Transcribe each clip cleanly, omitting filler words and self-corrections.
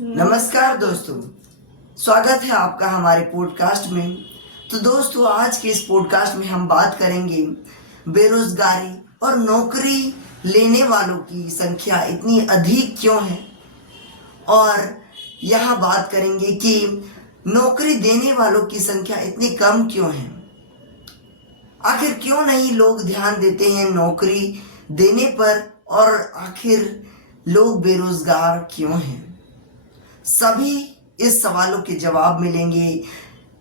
नमस्कार दोस्तों, स्वागत है आपका हमारे पॉडकास्ट में। तो दोस्तों, आज के इस पॉडकास्ट में हम बात करेंगे बेरोजगारी और नौकरी लेने वालों की संख्या इतनी अधिक क्यों है, और यहाँ बात करेंगे कि नौकरी देने वालों की संख्या इतनी कम क्यों है। आखिर क्यों नहीं लोग ध्यान देते हैं नौकरी देने पर, और आखिर लोग बेरोजगार क्यों हैं। सभी इस सवालों के जवाब मिलेंगे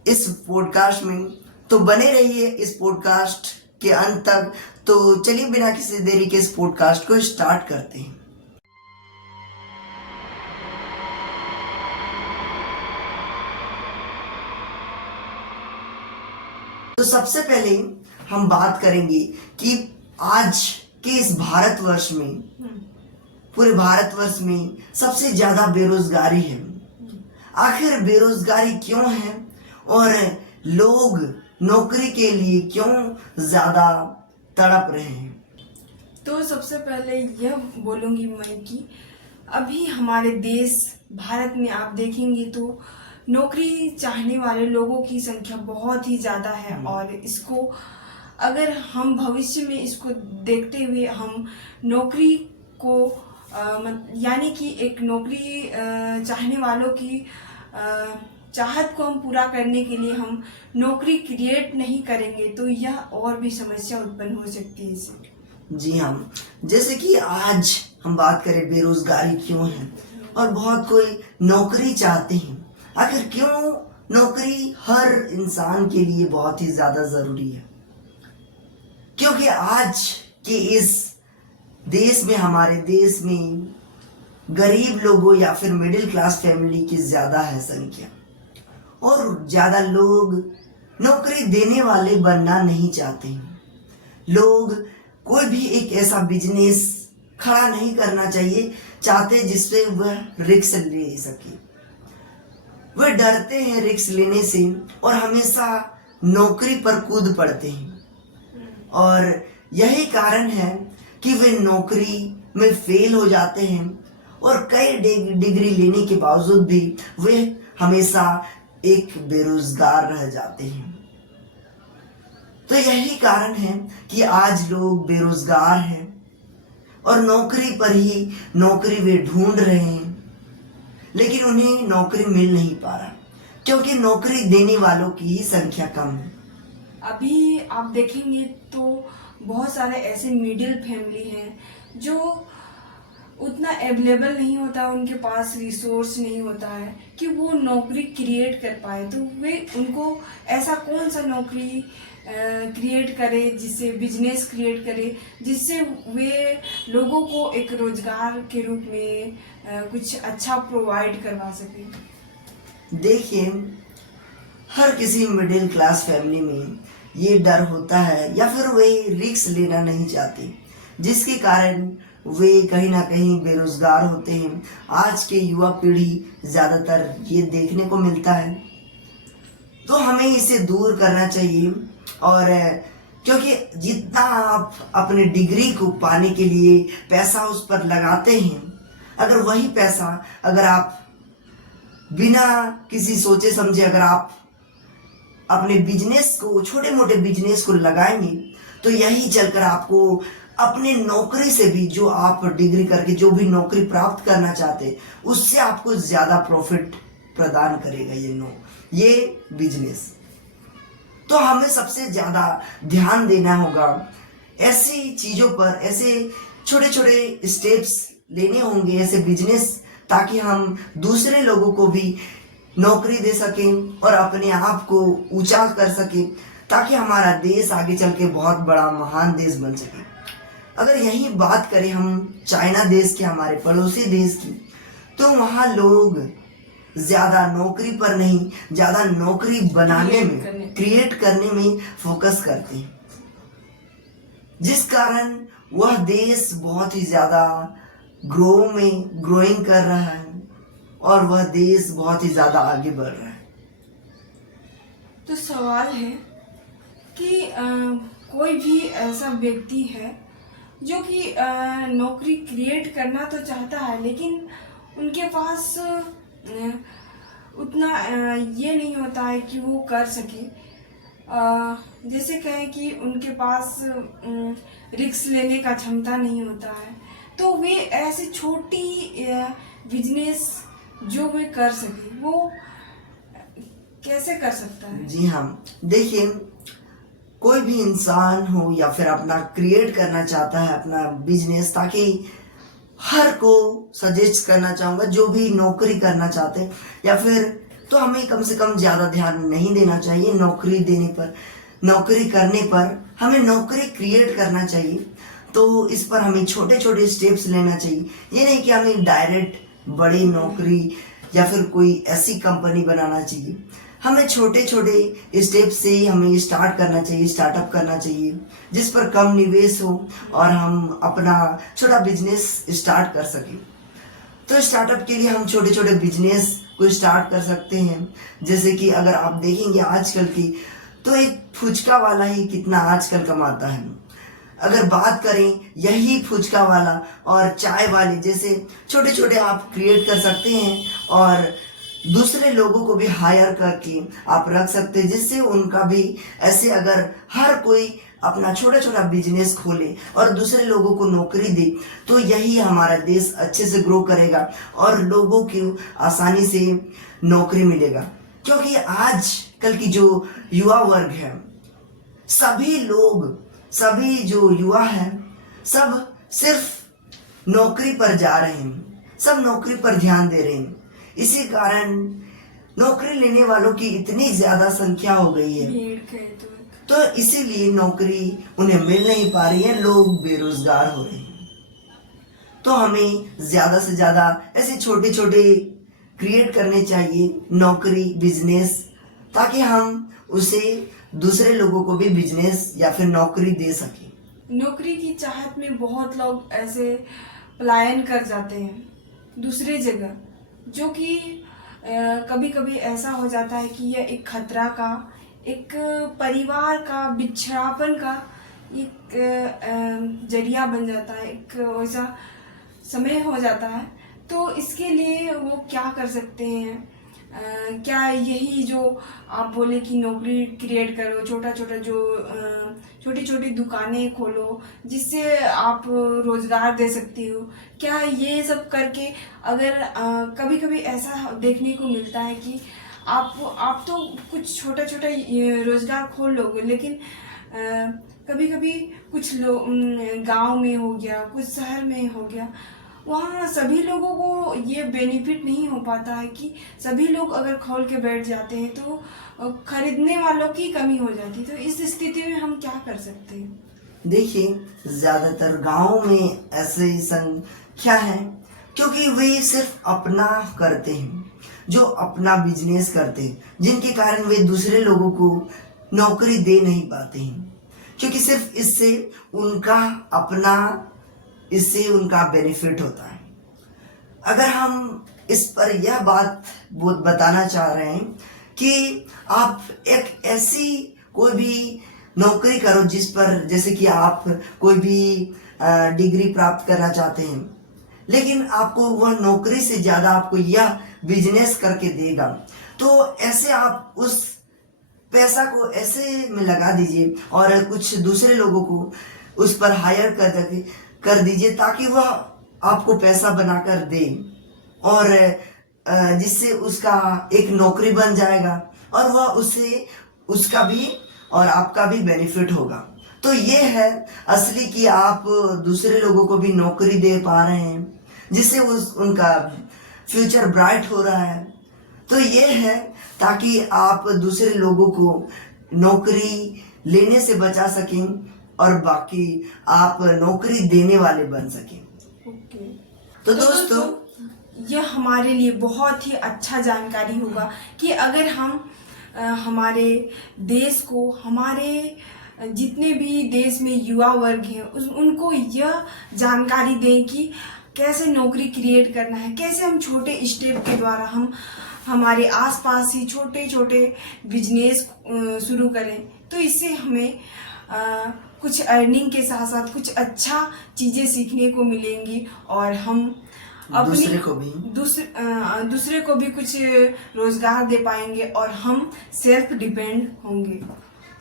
इस पॉडकास्ट में, तो बने रहिए इस पॉडकास्ट के अंत तक। तो चलिए बिना किसी देरी के इस पॉडकास्ट को स्टार्ट करते हैं। तो सबसे पहले हम बात करेंगे कि आज के इस भारतवर्ष में, पूरे भारतवर्ष में सबसे ज्यादा बेरोजगारी है। आखिर बेरोजगारी क्यों है, और लोग नौकरी के लिए क्यों ज्यादा तड़प रहे हैं। तो सबसे पहले यह बोलूँगी मैं कि अभी हमारे देश भारत में आप देखेंगे तो नौकरी चाहने वाले लोगों की संख्या बहुत ही ज़्यादा है, और इसको अगर हम भविष्य में इसको देखते हुए हम नौकरी को यानी कि एक नौकरी चाहने वालों की चाहत को हम पूरा करने के लिए हम नौकरी क्रिएट नहीं करेंगे तो यह और भी समस्या उत्पन्न हो सकती है इससे। जी हाँ, जैसे कि आज हम बात करें बेरोजगारी क्यों है, और बहुत कोई नौकरी चाहते हैं। आखिर क्यों नौकरी हर इंसान के लिए बहुत ही ज्यादा जरूरी है, क्योंकि आज के इस देश में, हमारे देश में गरीब लोगों या फिर मिडिल क्लास फैमिली की ज्यादा है संख्या, और ज्यादा लोग नौकरी देने वाले बनना नहीं चाहते हैं। लोग कोई भी एक ऐसा बिजनेस खड़ा नहीं करना चाहते जिससे वह रिस्क ले सके। वह डरते हैं रिस्क लेने से और हमेशा नौकरी पर कूद पड़ते हैं, और यही कारण है कि वे नौकरी में फेल हो जाते हैं, और कई डिग्री लेने के बावजूद भी वे हमेशा एक बेरोजगार रह जाते हैं। तो यही कारण है कि आज लोग बेरोजगार हैं और नौकरी पर ही नौकरी वे ढूंढ रहे हैं, लेकिन उन्हें नौकरी मिल नहीं पा रहा, क्योंकि नौकरी देने वालों की ही संख्या कम है। अभी आप देखेंगे तो बहुत सारे ऐसे मिडिल फैमिली हैं जो उतना अवेलेबल नहीं होता, उनके पास रिसोर्स नहीं होता है कि वो नौकरी क्रिएट कर पाए। तो वे उनको ऐसा कौन सा नौकरी क्रिएट करे, जिससे बिजनेस क्रिएट करे, जिससे वे लोगों को एक रोजगार के रूप में कुछ अच्छा प्रोवाइड करवा सके। देखिए, हर किसी मिडिल क्लास फैमिली में ये डर होता है, या फिर वे रिस्क लेना नहीं चाहते, जिसके कारण वे कहीं ना कहीं बेरोजगार होते हैं। आज के युवा पीढ़ी ज्यादातर ये देखने को मिलता है, तो हमें इसे दूर करना चाहिए। और क्योंकि जितना आप अपने डिग्री को पाने के लिए पैसा उस पर लगाते हैं, अगर वही पैसा अगर आप बिना किसी सोचे समझे अगर आप अपने बिजनेस को, छोटे मोटे बिजनेस को लगाएंगे, तो यही चलकर आपको अपने नौकरी से भी, जो आप डिग्री करके जो भी नौकरी प्राप्त करना चाहते, उससे आपको ज्यादा प्रॉफिट प्रदान करेगा ये बिजनेस। तो हमें सबसे ज्यादा ध्यान देना होगा ऐसी चीजों पर, ऐसे छोटे छोटे स्टेप्स लेने होंगे, ऐसे बिजनेस, ताकि हम दूसरे लोगों को भी नौकरी दे सकें और अपने आप को ऊंचा कर सकें, ताकि हमारा देश आगे चल के बहुत बड़ा महान देश बन सके। अगर यही बात करें हम चाइना देश के, हमारे पड़ोसी देश की, तो वहाँ लोग ज्यादा नौकरी पर नहीं, ज्यादा नौकरी बनाने में, क्रिएट करने में फोकस करते हैं, जिस कारण वह देश बहुत ही ज्यादा ग्रोइंग कर रहा है, और वह देश बहुत ही ज्यादा आगे बढ़ रहा है। तो सवाल है कि कोई भी ऐसा व्यक्ति है जो कि नौकरी क्रिएट करना तो चाहता है, लेकिन उनके पास उतना ये नहीं होता है कि वो कर सके। जैसे कहें कि उनके पास रिस्क लेने का क्षमता नहीं होता है, तो वे ऐसे छोटी बिजनेस जो वे कर सके वो कैसे कर सकता है? जी हाँ, देखिए, कोई भी इंसान हो या फिर अपना क्रिएट करना चाहता है अपना बिजनेस, ताकि हर को सजेस्ट करना चाहूँगा जो भी नौकरी करना चाहते हैं या फिर, तो हमें कम से कम ज़्यादा ध्यान नहीं देना चाहिए नौकरी देने पर, नौकरी करने पर। हमें नौकरी क्रिएट करना चाहिए, तो इस पर हमें छोटे छोटे स्टेप्स लेना चाहिए। ये नहीं कि हमें डायरेक्ट बड़ी नौकरी या फिर कोई ऐसी कंपनी बनाना चाहिए। हमें छोटे छोटे स्टेप से ही हमें स्टार्ट करना चाहिए, स्टार्टअप करना चाहिए, जिस पर कम निवेश हो और हम अपना छोटा बिजनेस स्टार्ट कर सकें। तो स्टार्टअप के लिए हम छोटे छोटे बिजनेस को स्टार्ट कर सकते हैं। जैसे कि अगर आप देखेंगे आजकल की, तो एक फुचका वाला ही कितना आजकल कमाता है। अगर बात करें यही फुचका वाला और चाय वाले जैसे छोटे छोटे आप क्रिएट कर सकते हैं और दूसरे लोगों को भी हायर करके आप रख सकते हैं, जिससे उनका भी ऐसे अगर हर कोई अपना छोटा छोटा बिजनेस खोले और दूसरे लोगों को नौकरी दे, तो यही हमारा देश अच्छे से ग्रो करेगा और लोगों को आसानी से नौकरी मिलेगा। क्योंकि आज कल की जो युवा वर्ग है, सभी लोग, सभी जो युवा हैं, सब सिर्फ नौकरी पर जा रहे हैं, सब नौकरी पर ध्यान दे रहे हैं। इसी कारण नौकरी लेने वालों की इतनी ज्यादा संख्या हो गई है, तो इसीलिए नौकरी उन्हें मिल नहीं पा रही है, लोग बेरोजगार हो रहे हैं। तो हमें ज्यादा से ज्यादा ऐसे छोटे छोटे क्रिएट करने चाहिए नौकरी, बिजनेस, ताकि हम उसे दूसरे लोगों को भी बिजनेस या फिर नौकरी दे सके। नौकरी की चाहत में बहुत लोग ऐसे पलायन कर जाते हैं दूसरे जगह, जो कि कभी कभी ऐसा हो जाता है कि यह एक खतरा का, एक परिवार का बिछड़ापन का एक जरिया बन जाता है, एक वैसा समय हो जाता है। तो इसके लिए वो क्या कर सकते हैं? क्या यही जो आप बोले कि नौकरी क्रिएट करो, छोटा छोटा जो छोटी छोटी दुकानें खोलो जिससे आप रोजगार दे सकती हो, क्या ये सब करके अगर कभी कभी ऐसा देखने को मिलता है कि आप तो कुछ छोटा छोटा रोजगार खोल लोगे, लेकिन कभी कभी कुछ लोग गांव में हो गया, कुछ शहर में हो गया, वहाँ सभी लोगों को ये बेनिफिट नहीं हो पाता है कि सभी लोग अगर खोल के बैठ जाते हैं तो खरीदने वालों की कमी हो जाती है। तो इस स्थिति में हम क्या कर सकते हैं? देखिए, ज्यादातर गांव में ऐसे संख्या है क्योंकि वे सिर्फ अपना करते हैं, जो अपना बिजनेस करते हैं, जिनके कारण वे दूसरे लोगों को नौकरी दे नहीं पाते हैं, क्योंकि सिर्फ इससे उनका बेनिफिट होता है। अगर हम इस पर यह बात बताना चाह रहे हैं कि आप एक ऐसी कोई भी नौकरी करो जिस पर, जैसे कि आप कोई भी डिग्री प्राप्त करना चाहते हैं, लेकिन आपको वह नौकरी से ज्यादा आपको यह बिजनेस करके देगा, तो ऐसे आप उस पैसा को ऐसे में लगा दीजिए और कुछ दूसरे लोगों को उस पर हायर कर दीजिए, ताकि वह आपको पैसा बनाकर दे और जिससे उसका एक नौकरी बन जाएगा और वह उसका भी और आपका भी बेनिफिट होगा। तो ये है असली कि आप दूसरे लोगों को भी नौकरी दे पा रहे हैं, जिससे उनका फ्यूचर ब्राइट हो रहा है। तो ये है ताकि आप दूसरे लोगों को नौकरी लेने से बचा सकें और बाकी आप नौकरी देने वाले बन सकें। तो दोस्तों, यह हमारे लिए बहुत ही अच्छा जानकारी होगा कि अगर हम हमारे देश को, हमारे जितने भी देश में युवा वर्ग हैं उनको यह जानकारी दें कि कैसे नौकरी क्रिएट करना है, कैसे हम छोटे स्टेप के द्वारा हम हमारे आसपास ही छोटे छोटे बिजनेस शुरू करें। तो इससे हमें कुछ अर्निंग के साथ साथ कुछ अच्छा चीज़ें सीखने को मिलेंगी और हम दूसरे को भी दूसरे को भी कुछ रोजगार दे पाएंगे और हम सेल्फ डिपेंड होंगे।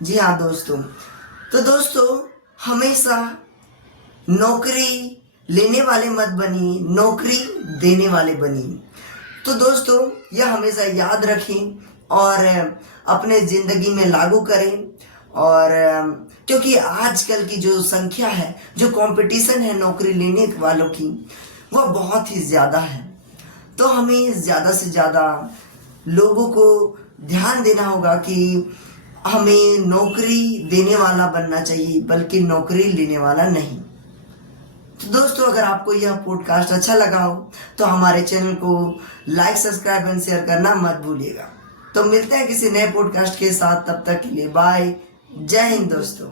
जी हाँ दोस्तों, तो दोस्तों हमेशा नौकरी लेने वाले मत बनिए, नौकरी देने वाले बनिए। तो दोस्तों यह हमेशा याद रखें और अपने ज़िंदगी में लागू करें। और क्योंकि आजकल की जो संख्या है, जो कंपटीशन है नौकरी लेने वालों की, वह बहुत ही ज़्यादा है। तो हमें ज़्यादा से ज़्यादा लोगों को ध्यान देना होगा कि हमें नौकरी देने वाला बनना चाहिए, बल्कि नौकरी लेने वाला नहीं। तो दोस्तों अगर आपको यह पॉडकास्ट अच्छा लगा हो तो हमारे चैनल को लाइक, सब्सक्राइब एंड शेयर करना मत भूलिएगा। तो मिलते हैं किसी नए पॉडकास्ट के साथ, तब तक के लिए बाय। जय हिंद दोस्तों।